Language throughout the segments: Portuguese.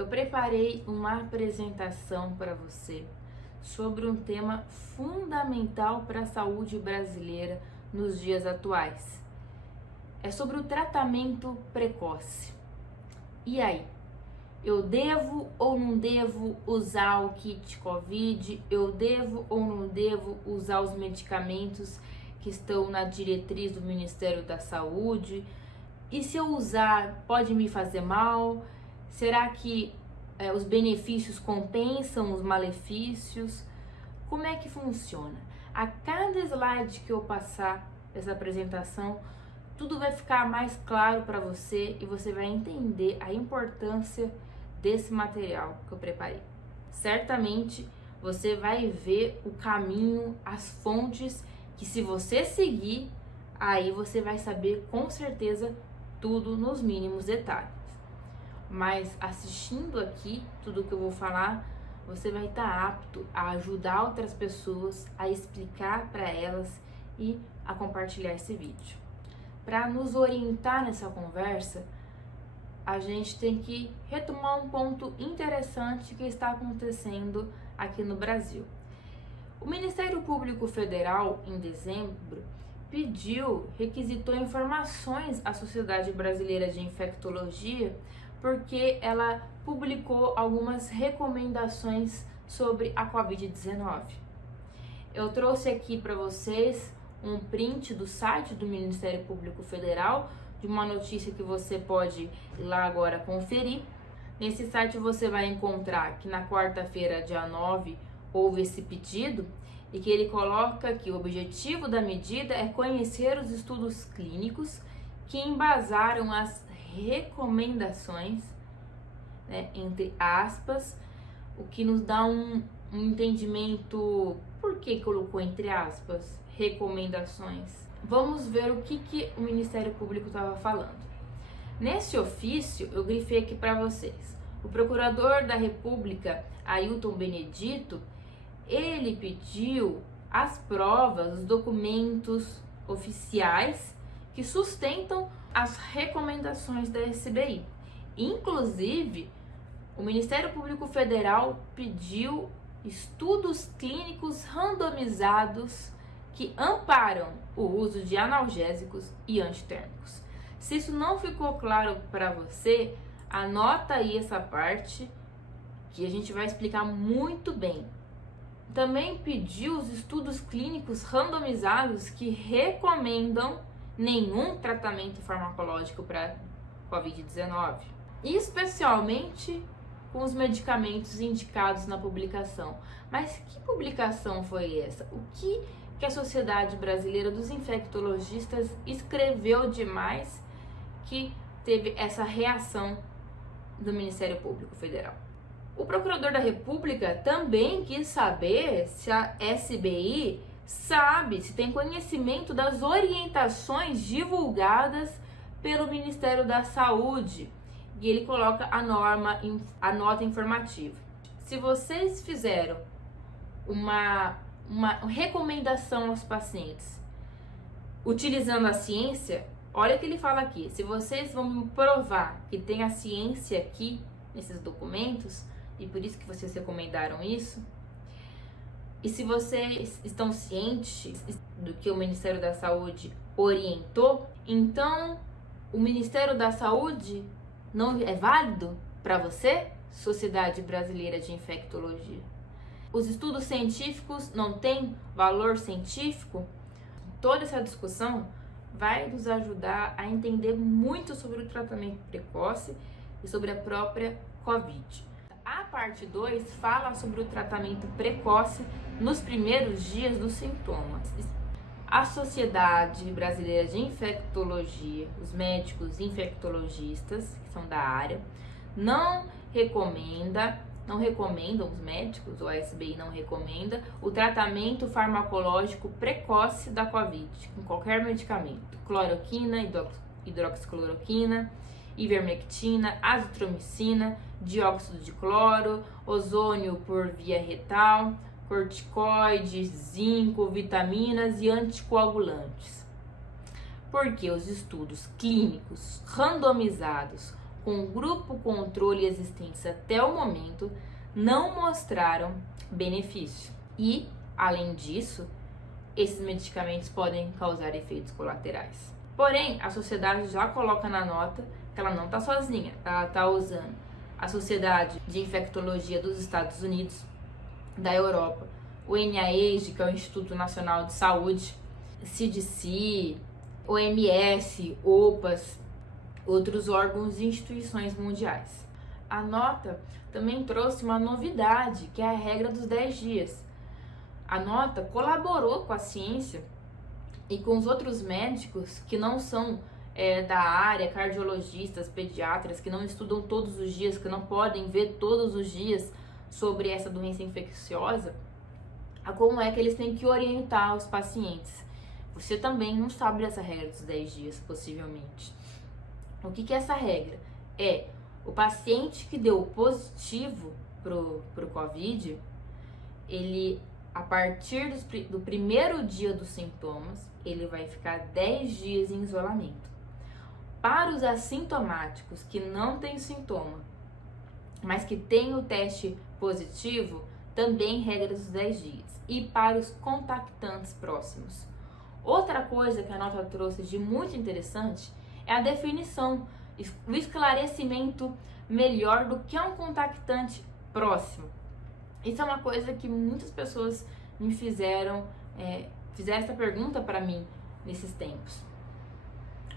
Eu preparei uma apresentação para você sobre um tema fundamental para a saúde brasileira nos dias atuais. É sobre o tratamento precoce. E aí? Eu devo ou não devo usar o kit COVID? Eu devo ou não devo usar os medicamentos que estão na diretriz do Ministério da Saúde? E se eu usar, pode me fazer mal? Será que os benefícios compensam os malefícios? Como é que funciona? A cada slide que eu passar essa apresentação, tudo vai ficar mais claro para você e você vai entender a importância desse material que eu preparei. Certamente você vai ver o caminho, as fontes que, se você seguir, aí você vai saber com certeza tudo nos mínimos detalhes. Mas assistindo aqui tudo que eu vou falar, você vai estar apto a ajudar outras pessoas, a explicar para elas e a compartilhar esse vídeo. Para nos orientar nessa conversa, a gente tem que retomar um ponto interessante que está acontecendo aqui no Brasil. O Ministério Público Federal, em dezembro, requisitou informações à Sociedade Brasileira de Infectologia, porque ela publicou algumas recomendações sobre a Covid-19. Eu trouxe aqui para vocês um print do site do Ministério Público Federal, de uma notícia que você pode ir lá agora conferir. Nesse site você vai encontrar que na quarta-feira, dia 9, houve esse pedido e que ele coloca que o objetivo da medida é conhecer os estudos clínicos que embasaram as recomendações, entre aspas, o que nos dá um entendimento. Por que colocou entre aspas recomendações? Vamos ver o que o Ministério Público estava falando. Nesse ofício, eu grifei aqui para vocês. O Procurador da República, Ailton Benedito, ele pediu as provas, os documentos oficiais que sustentam as recomendações da SBI. Inclusive, o Ministério Público Federal pediu estudos clínicos randomizados que amparam o uso de analgésicos e antitérmicos. Se isso não ficou claro para você, anota aí essa parte que a gente vai explicar muito bem. Também pediu os estudos clínicos randomizados que recomendam nenhum tratamento farmacológico para Covid-19, especialmente com os medicamentos indicados na publicação. Mas que publicação foi essa? O que a Sociedade Brasileira dos Infectologistas escreveu demais que teve essa reação do Ministério Público Federal? O Procurador da República também quis saber se a SBI sabe, se tem conhecimento das orientações divulgadas pelo Ministério da Saúde. E ele coloca a nota informativa. Se vocês fizeram uma recomendação aos pacientes utilizando a ciência, olha o que ele fala aqui: se vocês vão me provar que tem a ciência aqui nesses documentos, e por isso que vocês recomendaram isso, e se vocês estão cientes do que o Ministério da Saúde orientou, então o Ministério da Saúde não é válido para você, Sociedade Brasileira de Infectologia? Os estudos científicos não têm valor científico? Toda essa discussão vai nos ajudar a entender muito sobre o tratamento precoce e sobre a própria Covid. A parte 2 fala sobre o tratamento precoce nos primeiros dias dos sintomas. A Sociedade Brasileira de Infectologia, os médicos infectologistas, que são da área, não recomendam, os médicos, ou a SBI não recomenda, o tratamento farmacológico precoce da Covid, com qualquer medicamento: cloroquina, hidroxicloroquina, ivermectina, azitromicina, dióxido de cloro, ozônio por via retal, corticoides, zinco, vitaminas e anticoagulantes. Porque os estudos clínicos randomizados com o grupo controle existentes até o momento não mostraram benefício. E, além disso, esses medicamentos podem causar efeitos colaterais. Porém, a sociedade já coloca na nota que ela não está sozinha, ela está usando a Sociedade de Infectologia dos Estados Unidos, da Europa, o NIH, que é o Instituto Nacional de Saúde, CDC, OMS, OPAS, outros órgãos e instituições mundiais. A nota também trouxe uma novidade, que é a regra dos 10 dias. A nota colaborou com a ciência e com os outros médicos que não são da área, cardiologistas, pediatras, que não estudam todos os dias, que não podem ver todos os dias sobre essa doença infecciosa, a como é que eles têm que orientar os pacientes. Você também não sabe dessa regra dos 10 dias, possivelmente. O que é essa regra? É o paciente que deu positivo pro COVID, ele, a partir do primeiro dia dos sintomas, ele vai ficar 10 dias em isolamento. Para os assintomáticos que não têm sintoma, mas que têm o teste positivo, também regra dos 10 dias. E para os contactantes próximos. Outra coisa que a nota trouxe de muito interessante é a definição, o esclarecimento melhor do que é um contactante próximo. Isso é uma coisa que muitas pessoas me fizeram essa pergunta para mim nesses tempos.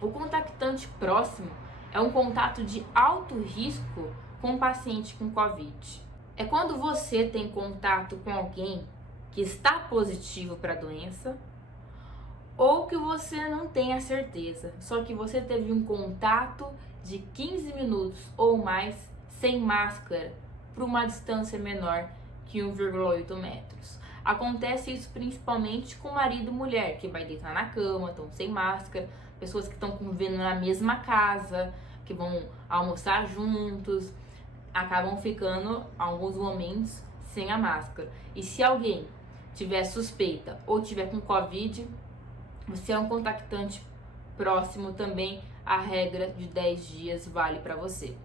O contactante próximo é um contato de alto risco com o paciente com COVID. É quando você tem contato com alguém que está positivo para a doença ou que você não tem a certeza, só que você teve um contato de 15 minutos ou mais sem máscara por uma distância menor que 1,8 metros. Acontece isso principalmente com marido e mulher, que vai deitar na cama, estão sem máscara, pessoas que estão convivendo na mesma casa, que vão almoçar juntos, acabam ficando alguns momentos sem a máscara. E se alguém tiver suspeita ou tiver com COVID, você é um contactante próximo também, a regra de 10 dias vale para você.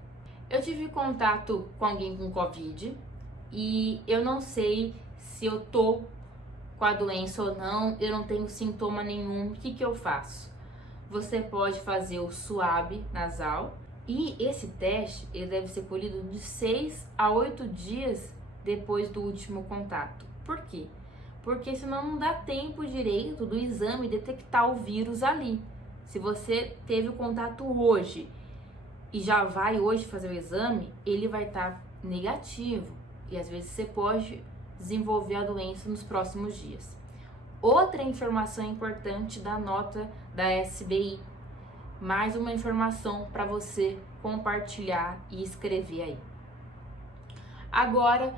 Eu tive contato com alguém com COVID e eu não sei se eu tô com a doença ou não, eu não tenho sintoma nenhum, o que eu faço? Você pode fazer o swab nasal e esse teste ele deve ser colhido de 6 a 8 dias depois do último contato. Por quê? Porque senão não dá tempo direito do exame detectar o vírus ali. Se você teve o contato hoje e já vai hoje fazer o exame, ele vai estar negativo e às vezes você pode desenvolver a doença nos próximos dias. Outra informação importante da nota da SBI, mais uma informação para você compartilhar e escrever aí. Agora,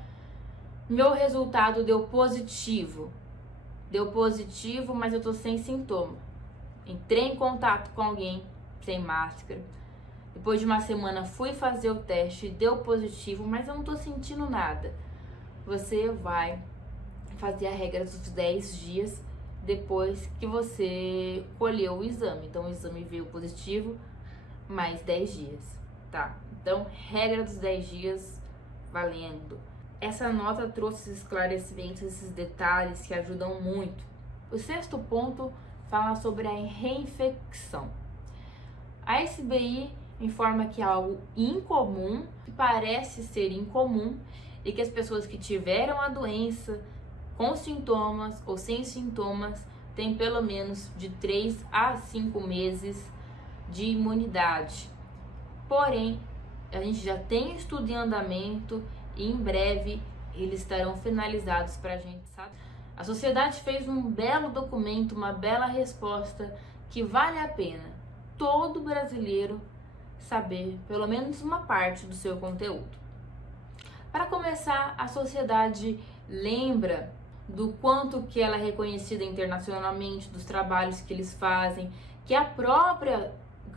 meu resultado deu positivo, mas eu tô sem sintoma. Entrei em contato com alguém sem máscara. Depois de uma semana fui fazer o teste, deu positivo, mas eu não tô sentindo nada. Você vai fazer a regra dos 10 dias depois que você colheu o exame. Então, o exame veio positivo, mais 10 dias, tá? Então, regra dos 10 dias valendo. Essa nota trouxe esses esclarecimentos, esses detalhes que ajudam muito. O sexto ponto fala sobre a reinfecção. A SBI informa que é algo incomum, que parece ser incomum, e que as pessoas que tiveram a doença com sintomas ou sem sintomas têm pelo menos de 3 a 5 meses de imunidade. Porém, a gente já tem estudo em andamento e em breve eles estarão finalizados para a gente saber. A sociedade fez um belo documento, uma bela resposta que vale a pena todo brasileiro saber pelo menos uma parte do seu conteúdo. Para começar, a sociedade lembra do quanto que ela é reconhecida internacionalmente, dos trabalhos que eles fazem, que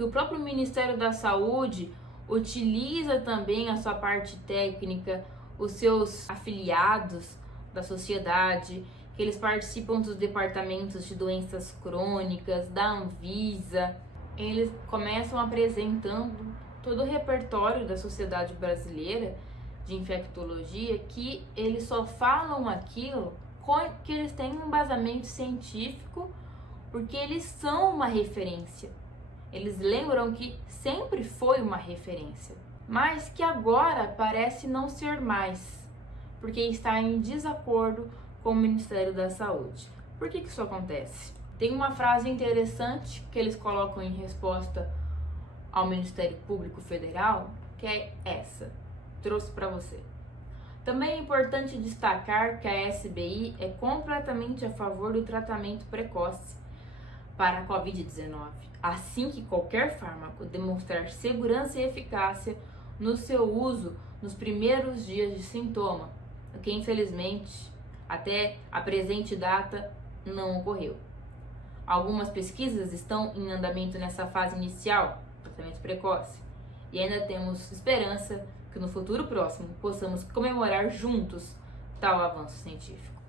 o próprio Ministério da Saúde utiliza também a sua parte técnica, os seus afiliados da sociedade, que eles participam dos departamentos de doenças crônicas, da Anvisa. Eles começam apresentando todo o repertório da Sociedade Brasileira de Infectologia que eles só falam aquilo que eles têm um embasamento científico, porque eles são uma referência. Eles lembram que sempre foi uma referência, mas que agora parece não ser mais, porque está em desacordo com o Ministério da Saúde. Por que isso acontece? Tem uma frase interessante que eles colocam em resposta ao Ministério Público Federal, que é essa. Trouxe para você. Também é importante destacar que a SBI é completamente a favor do tratamento precoce para a Covid-19, assim que qualquer fármaco demonstrar segurança e eficácia no seu uso nos primeiros dias de sintoma, o que infelizmente até a presente data não ocorreu. Algumas pesquisas estão em andamento nessa fase inicial, tratamento precoce, e ainda temos esperança que no futuro próximo possamos comemorar juntos tal avanço científico.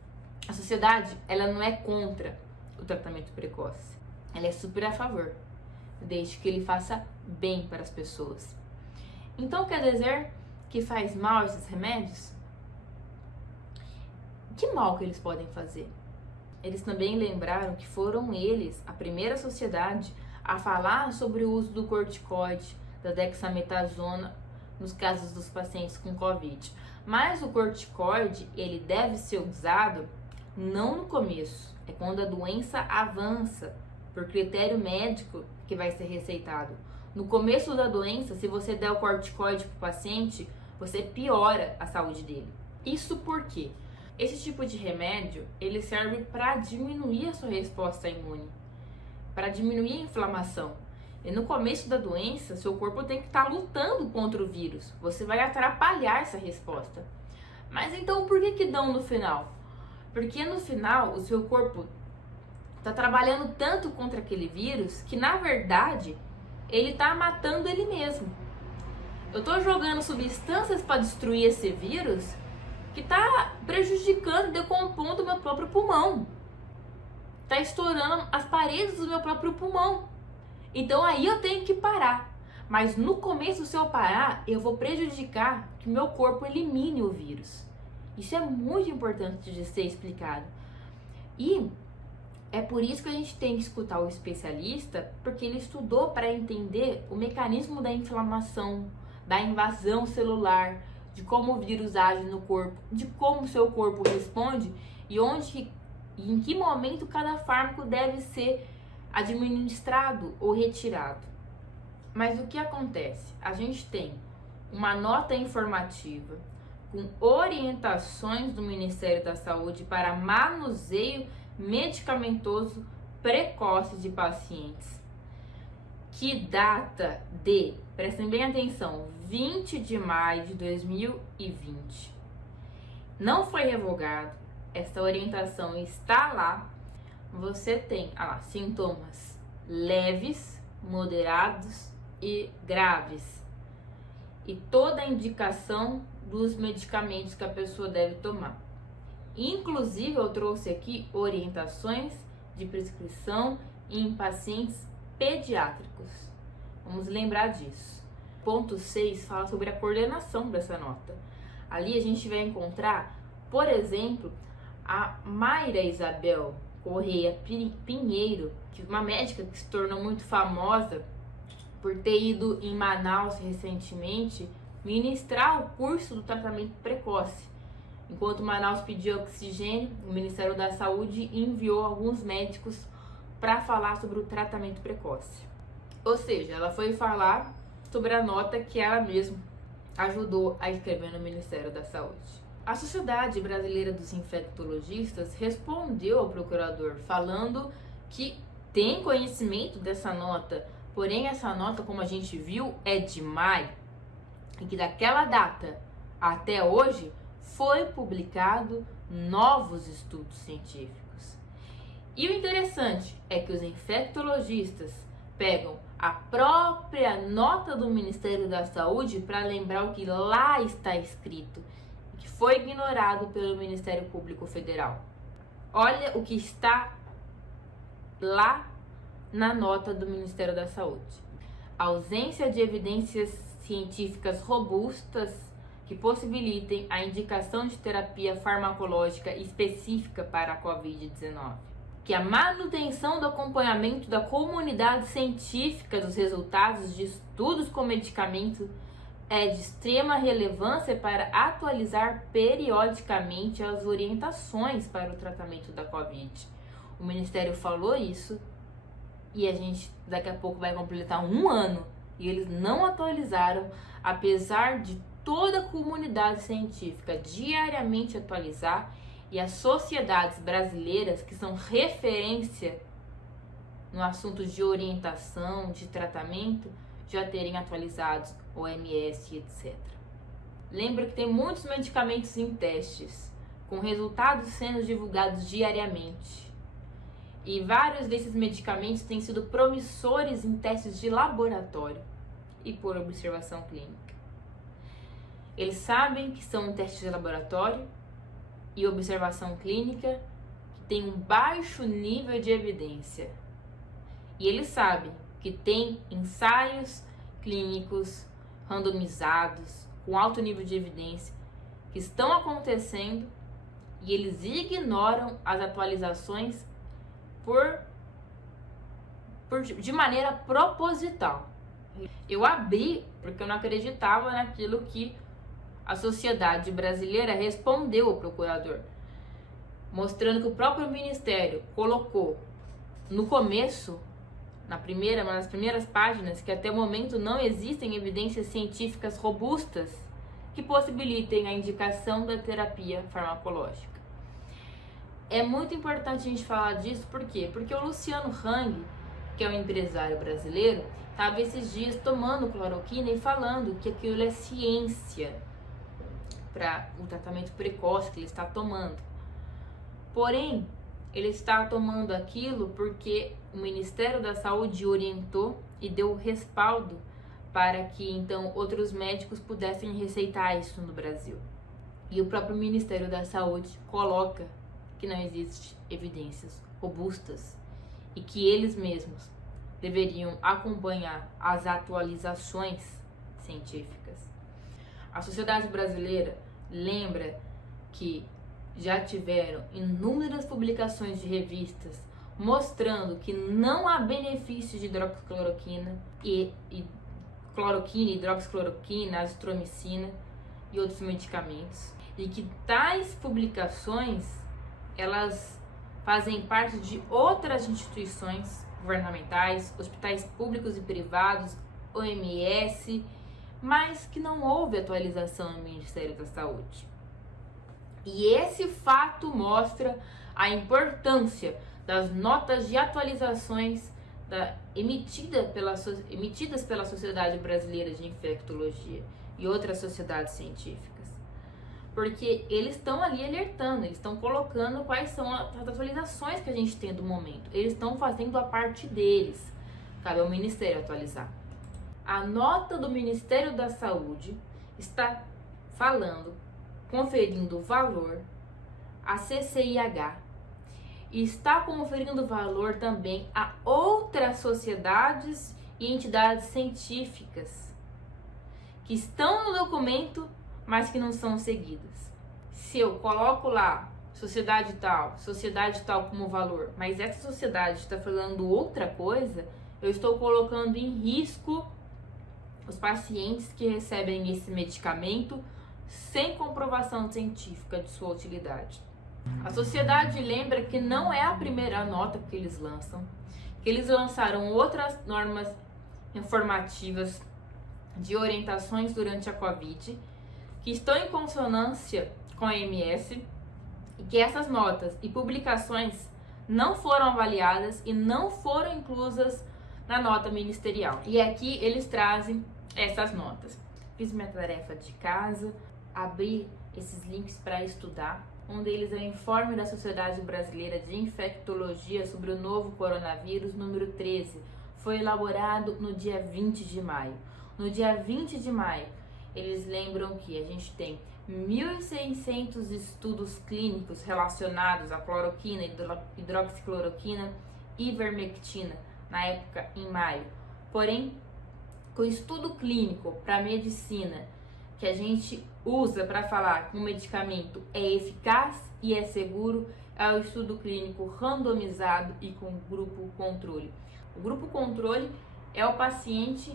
A sociedade, ela não é contra o tratamento precoce, ela é super a favor, desde que ele faça bem para as pessoas. Então quer dizer que faz mal esses remédios? Que mal que eles podem fazer? Eles também lembraram que foram eles, a primeira sociedade, a falar sobre o uso do corticoide, da dexametasona, nos casos dos pacientes com Covid. Mas o corticoide, ele deve ser usado não no começo, é quando a doença avança, por critério médico que vai ser receitado. No começo da doença, se você der o corticoide para o paciente, você piora a saúde dele. Isso por quê? Esse tipo de remédio, ele serve para diminuir a sua resposta imune, para diminuir a inflamação. E no começo da doença, seu corpo tem que estar lutando contra o vírus. Você vai atrapalhar essa resposta. Mas então por que dão no final? Porque no final o seu corpo está trabalhando tanto contra aquele vírus que na verdade ele está matando ele mesmo. Eu estou jogando substâncias para destruir esse vírus que está prejudicando, decompondo o meu próprio pulmão. Está estourando as paredes do meu próprio pulmão. Então aí eu tenho que parar. Mas no começo, se eu parar, eu vou prejudicar que o meu corpo elimine o vírus. Isso é muito importante de ser explicado. E é por isso que a gente tem que escutar o especialista, porque ele estudou para entender o mecanismo da inflamação, da invasão celular, de como o vírus age no corpo, de como o seu corpo responde e em que momento cada fármaco deve ser administrado ou retirado. Mas o que acontece? A gente tem uma nota informativa com orientações do Ministério da Saúde para manuseio medicamentoso precoce de pacientes, que data de, prestem bem atenção, 20 de maio de 2020. Não foi revogado, essa orientação está lá. Você tem sintomas leves, moderados e graves. E toda a indicação dos medicamentos que a pessoa deve tomar. Inclusive, eu trouxe aqui orientações de prescrição em pacientes pediátricos. Vamos lembrar disso. Ponto 6 fala sobre a coordenação dessa nota. Ali a gente vai encontrar, por exemplo, a Mayra Isabel Correia Pinheiro, que é uma médica que se tornou muito famosa por ter ido em Manaus recentemente ministrar o curso do tratamento precoce. Enquanto Manaus pediu oxigênio, o Ministério da Saúde enviou alguns médicos para falar sobre o tratamento precoce. Ou seja, ela foi falar sobre a nota que ela mesma ajudou a escrever no Ministério da Saúde. A Sociedade Brasileira dos Infectologistas respondeu ao procurador falando que tem conhecimento dessa nota, porém essa nota, como a gente viu, é de maio, e que daquela data até hoje foi publicado novos estudos científicos. E o interessante é que os infectologistas pegam a própria nota do Ministério da Saúde para lembrar o que lá está escrito, que foi ignorado pelo Ministério Público Federal. Olha o que está lá na nota do Ministério da Saúde. ausência de evidências científicas robustas que possibilitem a indicação de terapia farmacológica específica para a Covid-19. Que a manutenção do acompanhamento da comunidade científica dos resultados de estudos com medicamentos é de extrema relevância para atualizar periodicamente as orientações para o tratamento da Covid. O Ministério falou isso e a gente daqui a pouco vai completar 1 ano e eles não atualizaram, apesar de toda a comunidade científica diariamente atualizar e as sociedades brasileiras que são referência no assunto de orientação, de tratamento, já terem atualizados OMS, etc. Lembra que tem muitos medicamentos em testes, com resultados sendo divulgados diariamente. E vários desses medicamentos têm sido promissores em testes de laboratório e por observação clínica. Eles sabem que são testes de laboratório e observação clínica que tem um baixo nível de evidência. E eles sabem que tem ensaios clínicos randomizados com alto nível de evidência que estão acontecendo e eles ignoram as atualizações de maneira proposital. Eu abri porque eu não acreditava naquilo que a sociedade brasileira respondeu ao procurador, mostrando que o próprio Ministério colocou no começo, uma das primeiras páginas, que até o momento não existem evidências científicas robustas que possibilitem a indicação da terapia farmacológica. É muito importante a gente falar disso, por quê? Porque o Luciano Hang, que é um empresário brasileiro, estava esses dias tomando cloroquina e falando que aquilo é ciência para o tratamento precoce que ele está tomando. Porém, ele está tomando aquilo porque o Ministério da Saúde orientou e deu respaldo para que então outros médicos pudessem receitar isso no Brasil. E o próprio Ministério da Saúde coloca que não existe evidências robustas e que eles mesmos deveriam acompanhar as atualizações científicas. A sociedade brasileira lembra que já tiveram inúmeras publicações de revistas mostrando que não há benefício de hidroxicloroquina cloroquina, hidroxicloroquina, azitromicina e outros medicamentos, e que tais publicações elas fazem parte de outras instituições governamentais, hospitais públicos e privados, OMS, mas que não houve atualização no Ministério da Saúde. E esse fato mostra a das notas de atualizações emitidas pela Sociedade Brasileira de Infectologia e outras sociedades científicas. Porque eles estão ali alertando, eles estão colocando quais são as atualizações que a gente tem do momento. Eles estão fazendo a parte deles. Cabe ao Ministério atualizar. A nota do Ministério da Saúde está conferindo valor a CCIH e está conferindo valor também a outras sociedades e entidades científicas que estão no documento, mas que não são seguidas. Se eu coloco lá sociedade tal como valor, mas essa sociedade está falando outra coisa, eu estou colocando em risco os pacientes que recebem esse medicamento sem comprovação científica de sua utilidade. A sociedade lembra que não é a primeira nota que eles lançam, que eles lançaram outras normas informativas de orientações durante a Covid, que estão em consonância com a OMS, e que essas notas e publicações não foram avaliadas e não foram inclusas na nota ministerial. E aqui eles trazem essas notas. Fiz minha tarefa de casa, abri esses links para estudar. Um deles é o informe da Sociedade Brasileira de Infectologia sobre o novo coronavírus, número 13. Foi elaborado no dia 20 de maio. No dia 20 de maio, eles lembram que a gente tem 1.600 estudos clínicos relacionados à cloroquina, hidroxicloroquina e ivermectina, na época em maio. Porém, que o estudo clínico para medicina que a gente usa para falar que um medicamento é eficaz e é seguro é o estudo clínico randomizado e com grupo controle. O grupo controle é o paciente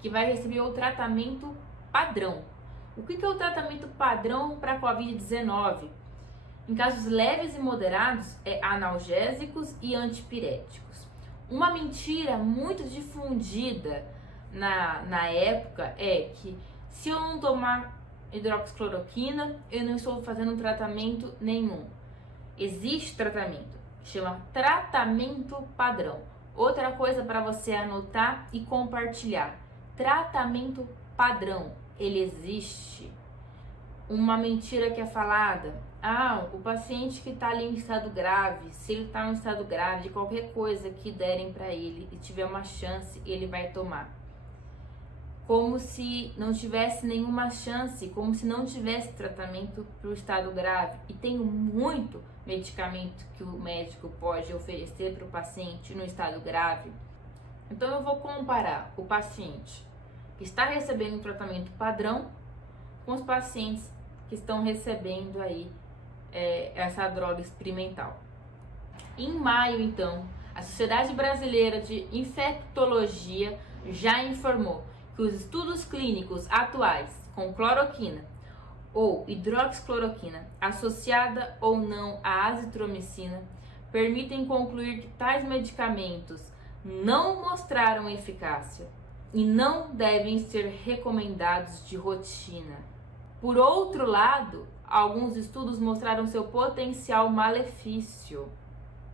que vai receber o tratamento padrão. O que é o tratamento padrão para a Covid-19? Em casos leves e moderados, é analgésicos e antipiréticos. Uma mentira muito difundida na época é que se eu não tomar hidroxicloroquina, eu não estou fazendo tratamento nenhum. Existe tratamento, chama tratamento padrão. Outra coisa para você anotar e compartilhar: tratamento padrão, ele existe. Uma mentira que é falada: o paciente que está ali em estado grave, se ele está em estado grave, qualquer coisa que derem para ele e tiver uma chance, ele vai tomar. Como se não tivesse nenhuma chance, como se não tivesse tratamento para o estado grave. E tem muito medicamento que o médico pode oferecer para o paciente no estado grave. Então eu vou comparar o paciente que está recebendo um tratamento padrão com os pacientes que estão recebendo aí essa droga experimental. Em maio, então, a Sociedade Brasileira de Infectologia já informou que os estudos clínicos atuais com cloroquina ou hidroxicloroquina associada ou não à azitromicina permitem concluir que tais medicamentos não mostraram eficácia e não devem ser recomendados de rotina. Por outro lado, alguns estudos mostraram seu potencial malefício,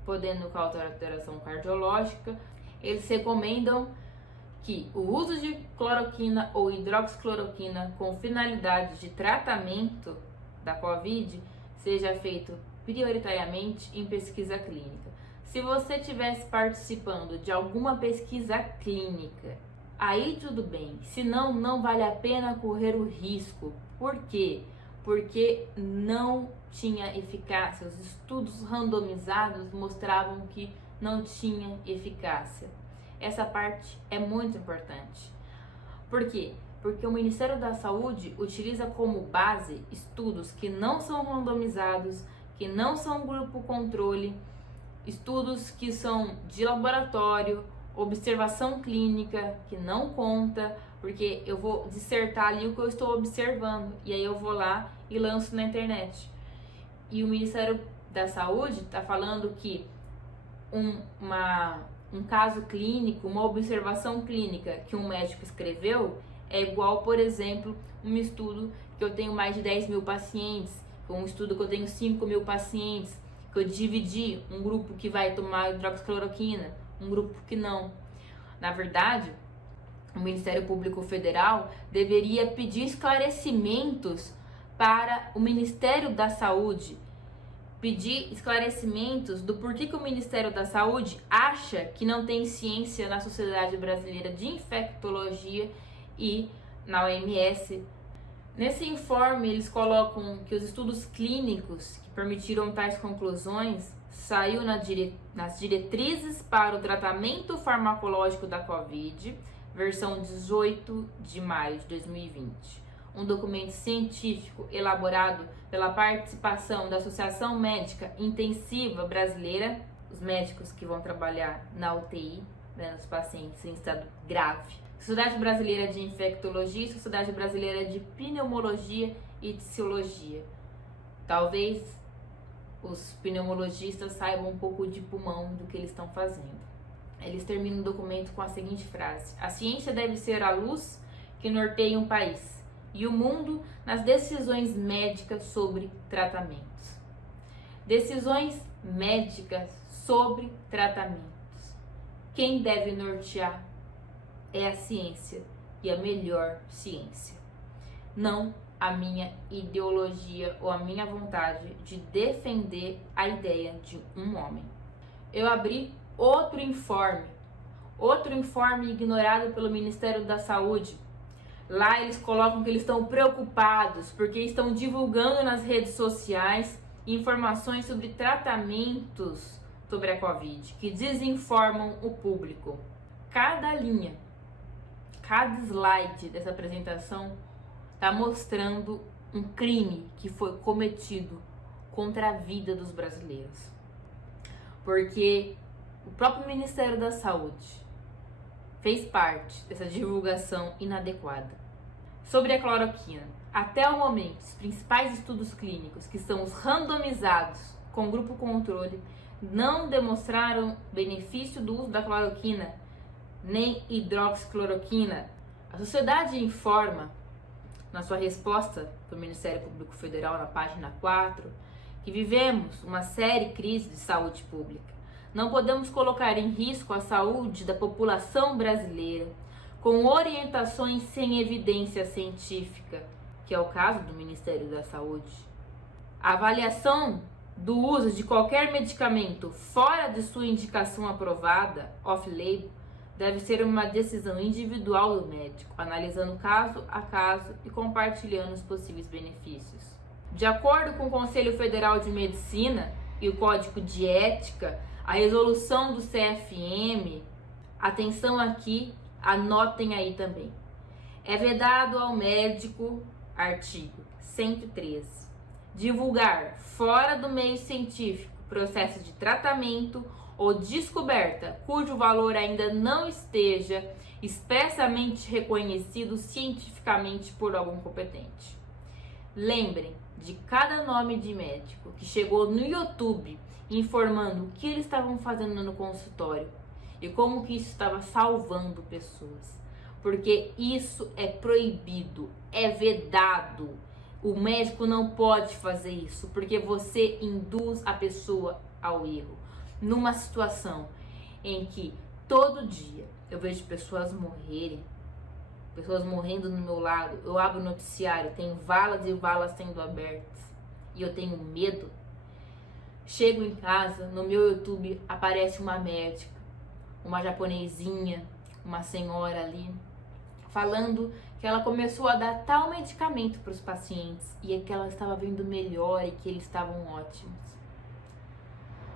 podendo causar alteração cardiológica. Eles recomendam que o uso de cloroquina ou hidroxicloroquina com finalidade de tratamento da COVID seja feito prioritariamente em pesquisa clínica. Se você estivesse participando de alguma pesquisa clínica, aí tudo bem, senão não vale a pena correr o risco. Por quê? Porque não tinha eficácia. Os estudos randomizados mostravam que não tinha eficácia. Essa parte é muito importante. Por quê? Porque o Ministério da Saúde utiliza como base estudos que não são randomizados, que não são grupo controle, estudos que são de laboratório, observação clínica, que não conta, porque eu vou dissertar ali o que eu estou observando, e aí eu vou lá e lanço na internet. E o Ministério da Saúde está falando que um caso clínico, uma observação clínica que um médico escreveu é igual, por exemplo, um estudo que eu tenho mais de 10 mil pacientes, um estudo que eu tenho 5 mil pacientes, que eu dividi um grupo que vai tomar hidroxicloroquina, um grupo que não. Na verdade, o Ministério Público Federal deveria pedir esclarecimentos para o Ministério da Saúde, pedir esclarecimentos do porquê que o Ministério da Saúde acha que não tem ciência na Sociedade Brasileira de Infectologia e na OMS. Nesse informe, eles colocam que os estudos clínicos que permitiram tais conclusões saiu nas diretrizes para o tratamento farmacológico da COVID, versão 18 de maio de 2020. Um documento científico elaborado pela participação da Associação Médica Intensiva Brasileira, os médicos que vão trabalhar na UTI, nos pacientes em estado grave, Sociedade Brasileira de Infectologia e Sociedade Brasileira de Pneumologia e Tisiologia. Talvez os pneumologistas saibam um pouco de pulmão do que eles estão fazendo. Eles terminam o documento com a seguinte frase: a ciência deve ser a luz que norteia um país e o mundo nas decisões médicas sobre tratamentos. Decisões médicas sobre tratamentos. Quem deve nortear é a ciência e a melhor ciência. Não a minha ideologia ou a minha vontade de defender a ideia de um homem. Eu abri outro informe ignorado pelo Ministério da Saúde. Lá eles colocam que eles estão preocupados porque estão divulgando nas redes sociais informações sobre tratamentos sobre a Covid, que desinformam o público. Cada linha cada slide dessa apresentação está mostrando um crime que foi cometido contra a vida dos brasileiros. Porque o próprio Ministério da Saúde fez parte dessa divulgação inadequada. Sobre a cloroquina, até o momento, os principais estudos clínicos, que são os randomizados com grupo controle, não demonstraram benefício do uso da cloroquina, nem hidroxicloroquina. A sociedade informa, na sua resposta do Ministério Público Federal, na página 4, que vivemos uma séria crise de saúde pública. Não podemos colocar em risco a saúde da população brasileira com orientações sem evidência científica, que é o caso do Ministério da Saúde. A avaliação do uso de qualquer medicamento fora de sua indicação aprovada, off-label, deve ser uma decisão individual do médico, analisando caso a caso e compartilhando os possíveis benefícios. De acordo com o Conselho Federal de Medicina e o Código de Ética, a resolução do CFM, atenção aqui, anotem aí também. É vedado ao médico, artigo 113, divulgar fora do meio científico processo de tratamento ou descoberta cujo valor ainda não esteja expressamente reconhecido cientificamente por algum competente. Lembrem de cada nome de médico que chegou no YouTube informando o que eles estavam fazendo no consultório e como que isso estava salvando pessoas. Porque isso é proibido, é vedado. O médico não pode fazer isso, porque você induz a pessoa ao erro. Numa situação em que todo dia eu vejo pessoas morrerem, pessoas morrendo no meu lado, eu abro o noticiário, tem valas e valas sendo abertas e eu tenho medo. Chego em casa, no meu YouTube aparece uma médica, uma japonesinha, uma senhora ali, falando que ela começou a dar tal medicamento para os pacientes e que ela estava vendo melhor e que eles estavam ótimos.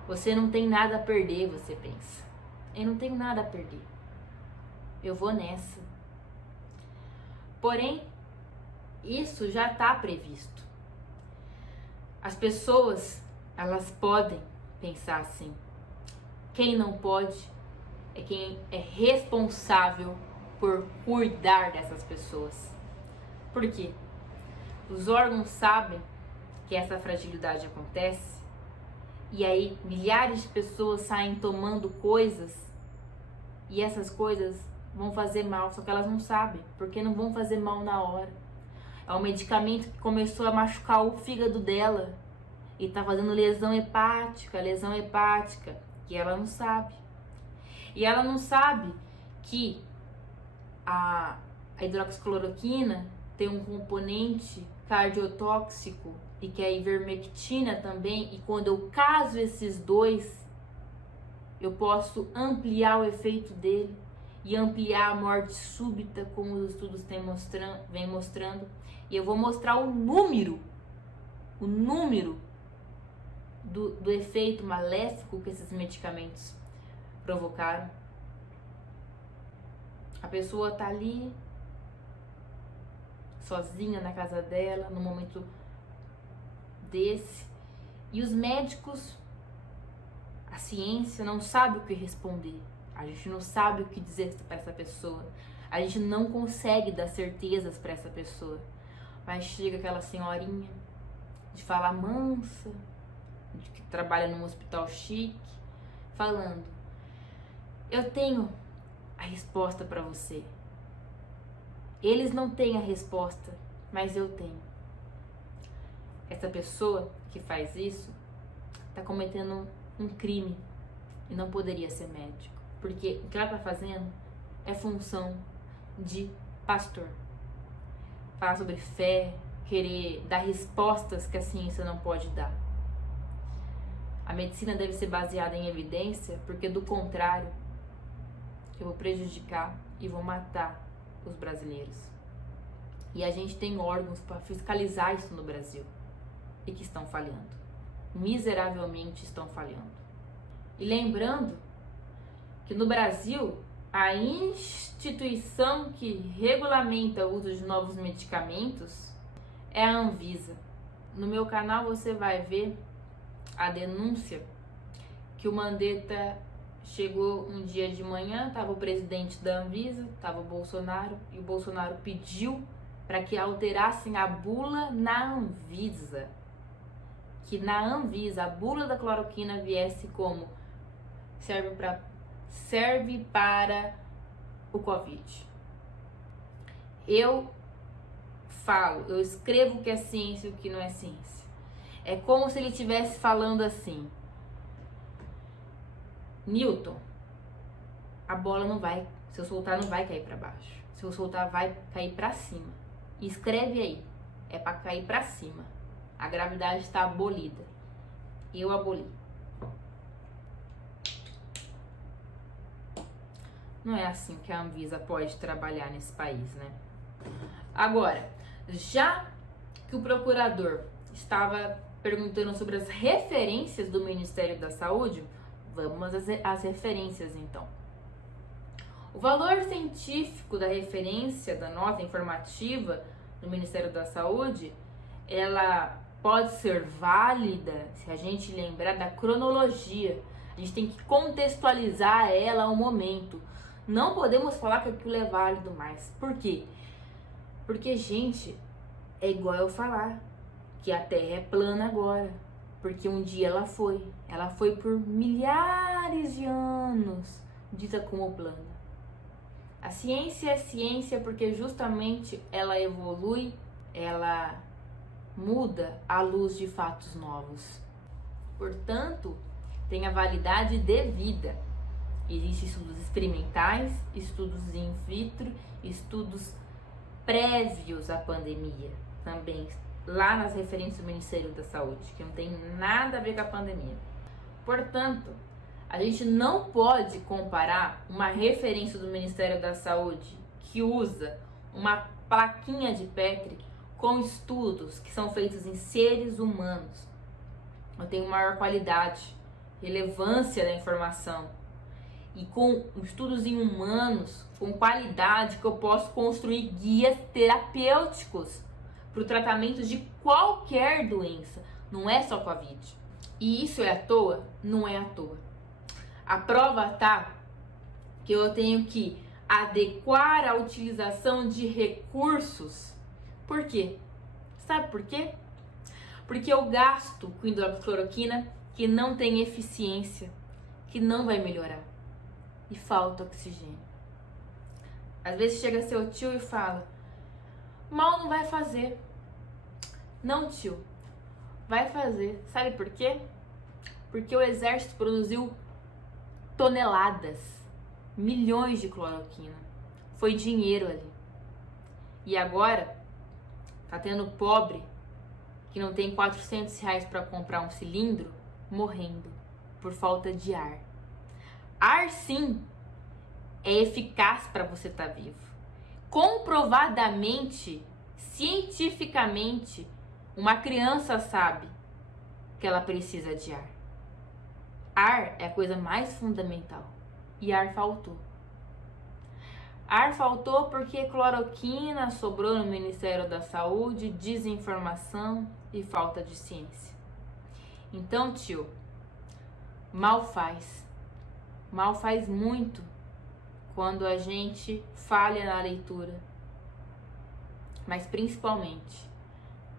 Você não tem nada a perder, você pensa. Eu não tenho nada a perder. Eu vou nessa. Porém, isso já está previsto. As pessoas, elas podem pensar assim. Quem não pode é quem é responsável por cuidar dessas pessoas. Por quê? Os órgãos sabem que essa fragilidade acontece e aí milhares de pessoas saem tomando coisas e essas coisas vão fazer mal, só que elas não sabem, porque não vão fazer mal na hora. É um medicamento que começou a machucar o fígado dela e tá fazendo lesão hepática, e ela não sabe. E ela não sabe que a hidroxicloroquina tem um componente cardiotóxico e que é a ivermectina também, e quando eu caso esses dois, eu posso ampliar o efeito dele e ampliar a morte súbita, como os estudos vêm mostrando. E eu vou mostrar o número do efeito maléfico que esses medicamentos provocaram. A pessoa tá ali, sozinha na casa dela, no momento desse, e os médicos, a ciência não sabe o que responder. A gente não sabe o que dizer para essa pessoa. A gente não consegue dar certezas para essa pessoa. Mas chega aquela senhorinha de fala mansa, de que trabalha num hospital chique, falando: eu tenho a resposta para você. Eles não têm a resposta, mas eu tenho. Essa pessoa que faz isso está cometendo um crime e não poderia ser médico, porque o que ela está fazendo é função de pastor. Falar sobre fé, querer dar respostas que a ciência não pode dar. A medicina deve ser baseada em evidência, porque do contrário, eu vou prejudicar e vou matar os brasileiros. E a gente tem órgãos para fiscalizar isso no Brasil e que estão falhando. Miseravelmente estão falhando. E lembrando que no Brasil a instituição que regulamenta o uso de novos medicamentos é a Anvisa. No meu canal você vai ver a denúncia que o Mandetta chegou um dia de manhã, estava o presidente da Anvisa, estava o Bolsonaro, e o Bolsonaro pediu para que alterassem a bula na Anvisa. Que na Anvisa a bula da cloroquina viesse como serve para o Covid. Eu escrevo o que é ciência e o que não é ciência. É como se ele estivesse falando assim: Newton, a bola não vai, se eu soltar não vai cair para baixo. Se eu soltar vai cair para cima. Escreve aí, é para cair para cima. A gravidade está abolida. Eu aboli. Não é assim que a Anvisa pode trabalhar nesse país, né? Agora, já que o procurador estava perguntando sobre as referências do Ministério da Saúde, vamos às referências então. O valor científico da referência da nota informativa do Ministério da Saúde, ela pode ser válida se a gente lembrar da cronologia. A gente tem que contextualizar ela ao momento. Não podemos falar que aquilo é válido mais. Por quê? Porque, gente, é igual eu falar que a Terra é plana agora. Porque um dia ela foi. Ela foi por milhares de anos dita como plana. A ciência é ciência porque justamente ela evolui, ela muda à luz de fatos novos. Portanto, tem a validade devida. Existem estudos experimentais, estudos in vitro, estudos prévios à pandemia, também lá nas referências do Ministério da Saúde, que não tem nada a ver com a pandemia. Portanto, a gente não pode comparar uma referência do Ministério da Saúde que usa uma plaquinha de Petri com estudos que são feitos em seres humanos. Eu tenho maior qualidade, relevância da informação. E com estudos em humanos, com qualidade, que eu posso construir guias terapêuticos para o tratamento de qualquer doença. Não é só Covid. E isso é à toa? Não é à toa. A prova tá que eu tenho que adequar a utilização de recursos. Por quê? Sabe por quê? Porque eu gasto com hidroxicloroquina que não tem eficiência, que não vai melhorar. E falta oxigênio. Às vezes chega seu tio e fala: mal não vai fazer. Não, tio, vai fazer. Sabe por quê? Porque o exército produziu toneladas, milhões de cloroquina. Foi dinheiro ali. E agora tá tendo pobre que não tem R$400 para comprar um cilindro morrendo por falta de ar. Ar, sim, é eficaz para você estar vivo. Comprovadamente, cientificamente, uma criança sabe que ela precisa de ar. Ar é a coisa mais fundamental. E ar faltou. Ar faltou porque cloroquina sobrou no Ministério da Saúde, desinformação e falta de ciência. Então, tio, mal faz. Mal faz muito quando a gente falha na leitura. Mas principalmente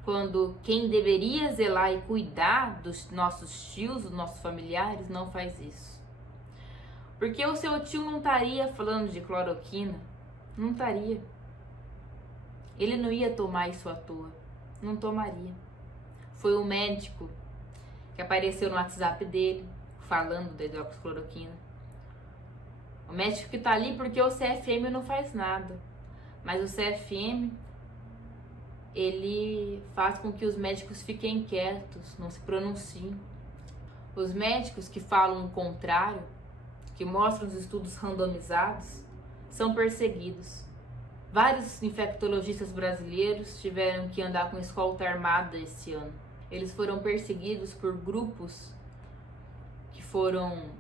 quando quem deveria zelar e cuidar dos nossos tios, dos nossos familiares, não faz isso. Porque o seu tio não estaria falando de cloroquina. Não estaria. Ele não ia tomar isso à toa. Não tomaria. Foi o médico que apareceu no WhatsApp dele falando da hidroxicloroquina. O médico que tá ali porque o CFM não faz nada. Mas o CFM, ele faz com que os médicos fiquem quietos, não se pronunciem. Os médicos que falam o contrário, que mostram os estudos randomizados, são perseguidos. Vários infectologistas brasileiros tiveram que andar com escolta armada esse ano. Eles foram perseguidos por grupos que foram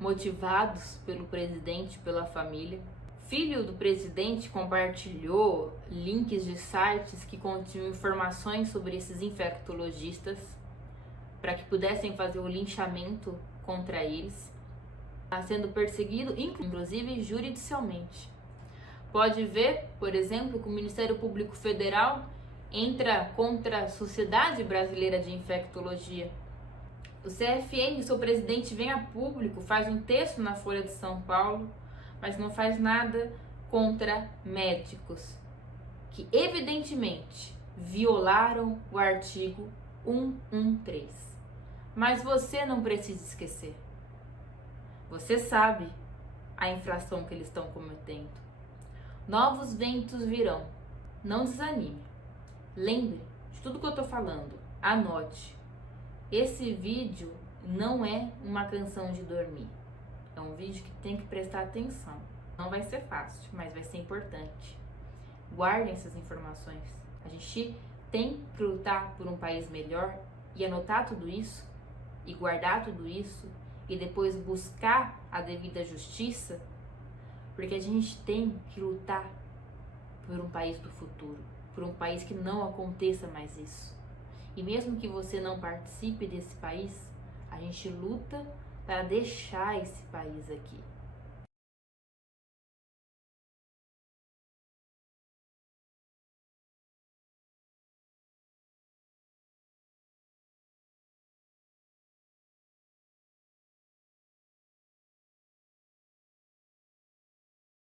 motivados pelo presidente, pela família. Filho do presidente compartilhou links de sites que continham informações sobre esses infectologistas para que pudessem fazer o linchamento contra eles. Está sendo perseguido, inclusive judicialmente. Pode ver, por exemplo, que o Ministério Público Federal entra contra a Sociedade Brasileira de Infectologia. O CFM, seu presidente, vem a público, faz um texto na Folha de São Paulo, mas não faz nada contra médicos que evidentemente violaram o artigo 113. Mas você não precisa esquecer. Você sabe a infração que eles estão cometendo. Novos ventos virão. Não desanime. Lembre de tudo que eu estou falando. Anote. Esse vídeo não é uma canção de dormir. É um vídeo que tem que prestar atenção. Não vai ser fácil, mas vai ser importante. Guardem essas informações. A gente tem que lutar por um país melhor e anotar tudo isso e guardar tudo isso e depois buscar a devida justiça, porque a gente tem que lutar por um país do futuro, por um país que não aconteça mais isso. E mesmo que você não participe desse país, a gente luta para deixar esse país aqui.